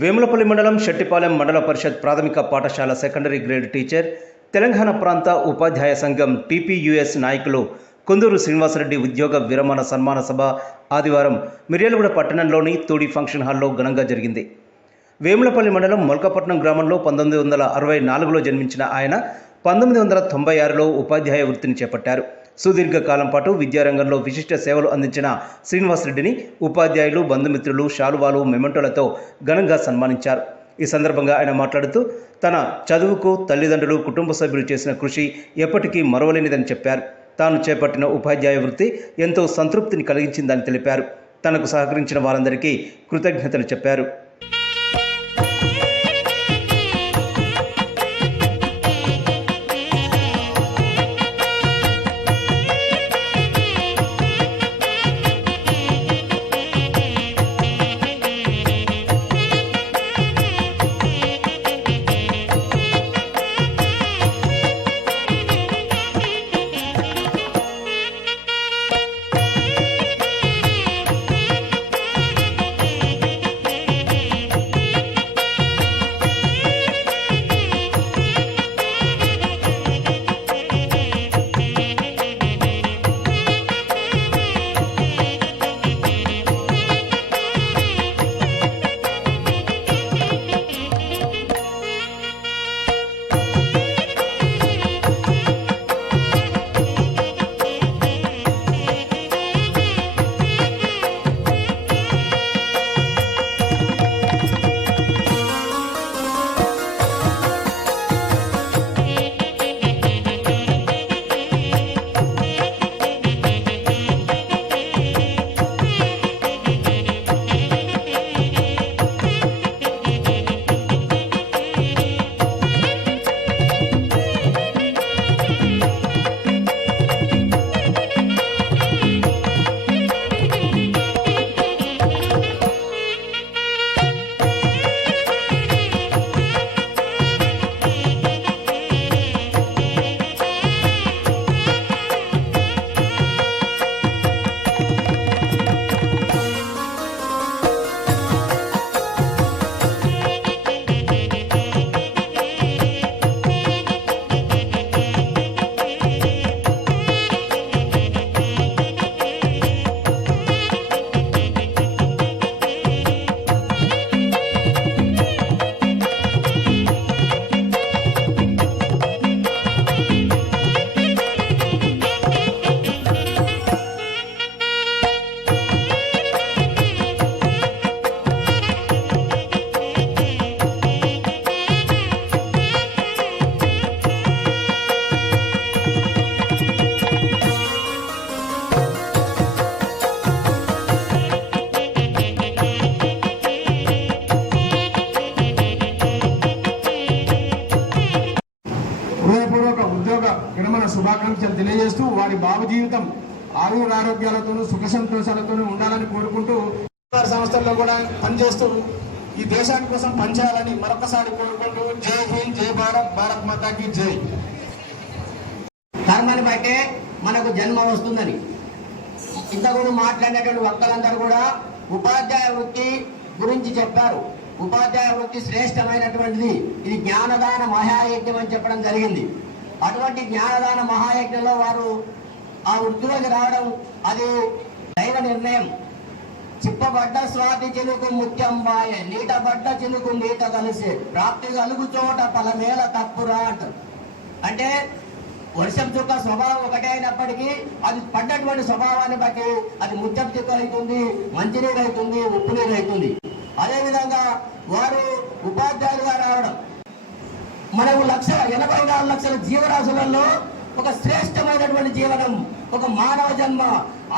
వేములపల్లి మండలం శెట్టిపాలెం మండల పరిషత్ ప్రాథమిక పాఠశాల సెకండరీ గ్రేడ్ టీచర్ తెలంగాణ ప్రాంత ఉపాధ్యాయ సంఘం టీపీయూఎస్ నాయకులు కొందూరు శ్రీనివాసరెడ్డి ఉద్యోగ విరమణ సన్మాన సభ ఆదివారం మిర్యాలగూడ పట్టణంలోని తూడి ఫంక్షన్ హాల్లో ఘనంగా జరిగింది. వేములపల్లి మండలం మొలకపట్నం గ్రామంలో 1964లో జన్మించిన ఆయన 1996లో ఉపాధ్యాయ వృత్తిని చేపట్టారు. సుదీర్ఘకాలం పాటు విద్యారంగంలో విశిష్ట సేవలు అందించిన శ్రీనివాసరెడ్డిని ఉపాధ్యాయులు, బంధుమిత్రులు శాలువాలు, మెమెంటోలతో ఘనంగా సన్మానించారు. ఈ సందర్భంగా ఆయన మాట్లాడుతూ తన చదువుకు తల్లిదండ్రులు, కుటుంబ సభ్యులు చేసిన కృషి ఎప్పటికీ మరవలేనిదని చెప్పారు. తాను చేపట్టిన ఉపాధ్యాయ వృత్తి ఎంతో సంతృప్తిని కలిగించిందని తెలిపారు. తనకు సహకరించిన వారందరికీ కృతజ్ఞతలు చెప్పారు. హృదయపూర్వక ఉద్యోగ విరమణ శుభాకాంక్షలు తెలియజేస్తూ వారి భావ జీవితం ఆరోగ్యాలతో సుఖ సంతోషాలతో ఉండాలని కోరుకుంటూ సంస్థల్లో కూడా పనిచేస్తూ ఈ దేశాని కోసం పనిచేయాలని మరొకసారి కోరుకుంటూ జై హింద్, జై భారత్, భారత్ మాతాకి జై. కర్మని బట్టే మనకు జన్మ వస్తుందని ఇంతకుముందు మాట్లాడినటువంటి వక్తలందరూ కూడా ఉపాధ్యాయ వృత్తి గురించి చెప్పారు. ఉపాధ్యాయ వృత్తి శ్రేష్టమైనటువంటిది. ఇది జ్ఞానదాన మహాయజ్ఞం అని చెప్పడం జరిగింది. అటువంటి జ్ఞానదాన మహాయజ్ఞంలో వారు ఆ వృత్తిలోకి రావడం అది దైవ నిర్ణయం. చిప్పబడ్డ స్వాతి చిలుకు ముత్యంబాయ, నీటబడ్డ చిలుకు నీట కలిసే, ప్రాప్తి కలుగు చోట పలమేల తప్పురా అంటారు. అంటే వర్షం చుక్క స్వభావం ఒకటే అయినప్పటికీ అది పడ్డటువంటి స్వభావాన్ని బట్టి అది ముత్యం చుక్క అవుతుంది, మంచినీరు అవుతుంది, ఉప్పు నీరు అవుతుంది. అదేవిధంగా వారు ఉపాధ్యాయులుగా రావడం మనకు 84 లక్షల జీవరాశులలో ఒక శ్రేష్టమైనటువంటి జీవనం, ఒక మానవ జన్మ.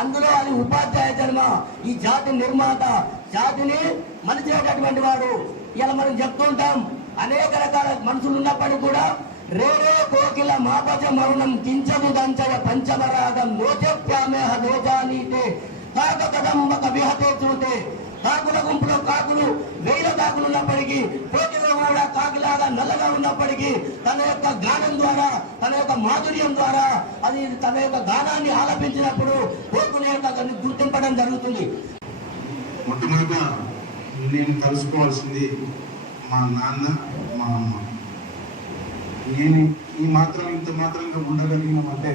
అందులో అది ఉపాధ్యాయ జన్మ. ఈ జాతి నిర్మాత, జాతిని మలిచేటటువంటి వాడు. ఇలా మనం చెప్తుంటాం, అనేక రకాల మనుషులు ఉన్నప్పటికీ కూడా రేరే కోకిల మాపజ మౌనం కించము దంచయ పంచమరాగం నోచెప్యామేహ నోజానీతే కాక కదంబక విహతే చూతే. కాకుల గుంపులో కాకులు 1000 కాకులు ఉన్నప్పటికీ, కోకిలో కూడా కాకిలాగా నల్లగా ఉన్నప్పటికీ తన యొక్క గానం ద్వారా, తన యొక్క మాధుర్యం ద్వారా అది తన యొక్క గానాన్ని ఆలపించినప్పుడు కోకుల యొక్క గుర్తింపడం జరుగుతుంది. మొట్టమొదట నేను కలుసుకోవాల్సింది మా నాన్న, మా అమ్మ. నేను ఇంత మాత్రంగా ఉండగలిగినామంటే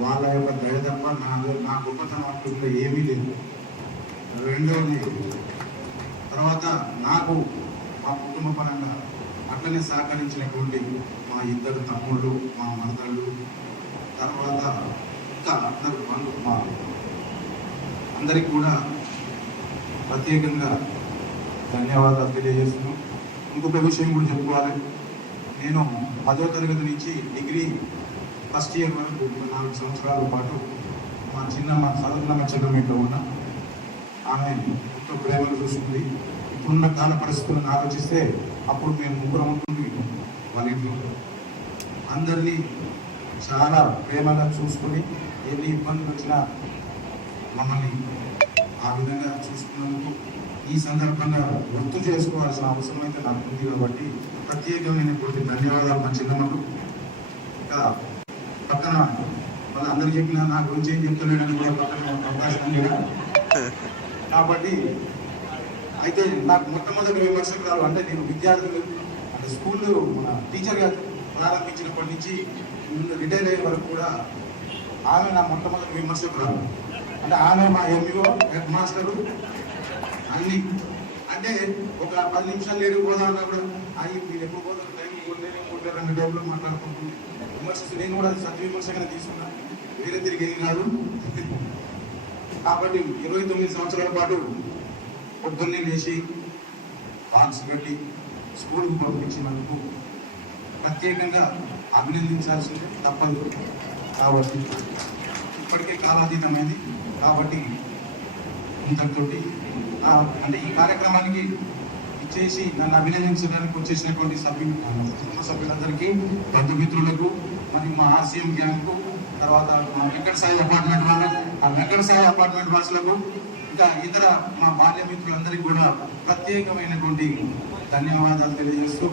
వాళ్ళ యొక్క దయ తప్ప నా గొప్పతనం అంటూ ఏమీ లేదు. రెండవది, తర్వాత నాకు మా కుటుంబ పరంగా అట్లనే సహకరించినటువంటి మా ఇద్దరు తమ్ముళ్ళు, మా మరదళ్ళు, తర్వాత ఇంకా అందరు మా అందరికి కూడా ప్రత్యేకంగా ధన్యవాదాలు తెలియజేస్తున్నాం. ఇంకొక విషయం కూడా చెప్పుకోవాలి. నేను 10వ తరగతి నుంచి డిగ్రీ ఫస్ట్ ఇయర్ వరకు 4 సంవత్సరాల పాటు మా చదువుకున్న చెన్నమేట్లో ఉన్న ఆమె ఎంతో ప్రేమలు చూసుకుంది. ఇప్పుడున్న కాల పరిస్థితులను ఆలోచిస్తే అప్పుడు మేము ముగ్గురం ఉంటుంది వాళ్ళ ఇంట్లో. అందరినీ చాలా ప్రేమగా చూసుకొని ఎన్ని ఇబ్బందులు వచ్చినా మమ్మల్ని ఆ విధంగా చూసుకున్నందుకు ఈ సందర్భంగా గుర్తు చేసుకోవాల్సిన అవసరం అయితే నాకు ఉంది. కాబట్టి ప్రత్యేకమైనటువంటి ధన్యవాదాలు మా చిన్నమ్మకు. ఇంకా పక్కన వాళ్ళు అందరూ చెప్పినా నా గురించి ఏం చెప్తలేడని కూడా పక్కన అవకాశం ఉంది. కాబట్టి అయితే నాకు మొట్టమొదటి విమర్శకురాలు అంటే నేను విద్యార్థులు అంటే స్కూల్లో మన టీచర్గా ప్రారంభించినప్పటి నుంచి రిటైర్ అయ్యే వరకు కూడా ఆమె నా మొట్టమొదటి విమర్శకురాలు. అంటే ఆమె మా ఎంఈఓ, హెడ్ మాస్టరు అన్ని. అంటే ఒక 10 నిమిషాలు లేడు పోదా అన్నా కూడా అవి మీరు ఎప్పుడు పోతారు, టైం కొట్టే 2 టైంలో మాట్లాడుకుంటుంది. విమర్శిస్తూ నేను కూడా సత్య విమర్శగానే తీసుకున్నా, వేరే తిరిగి ఏం కాదు. కాబట్టి 29 సంవత్సరాల పాటు పొద్దున్నే లేచి బాక్స్ కట్టి స్కూల్కి పంపించినందుకు ప్రత్యేకంగా అభినందించాల్సిందే తప్పదు. కాబట్టి ఇప్పటికే కాలాతీతమైంది. కాబట్టి ఇంతటితోటి అంటే ఈ కార్యక్రమానికి ఇచ్చేసి నన్ను అభినందించడానికి వచ్చేసినటువంటి సభ్యులందరికీ, బంధుమిత్రులకు, మరియు మా ఆర్సీఎం గ్యాంగ్కు, తర్వాత మా వెంకట సాయి అపార్ట్మెంట్ వాళ్ళకు, ఆ వెంకట సాయి అపార్ట్మెంట్ వాసులకు, ఇంకా ఇతర మా బాల్య మిత్రులందరికీ కూడా ప్రత్యేకమైనటువంటి ధన్యవాదాలు తెలియజేస్తూ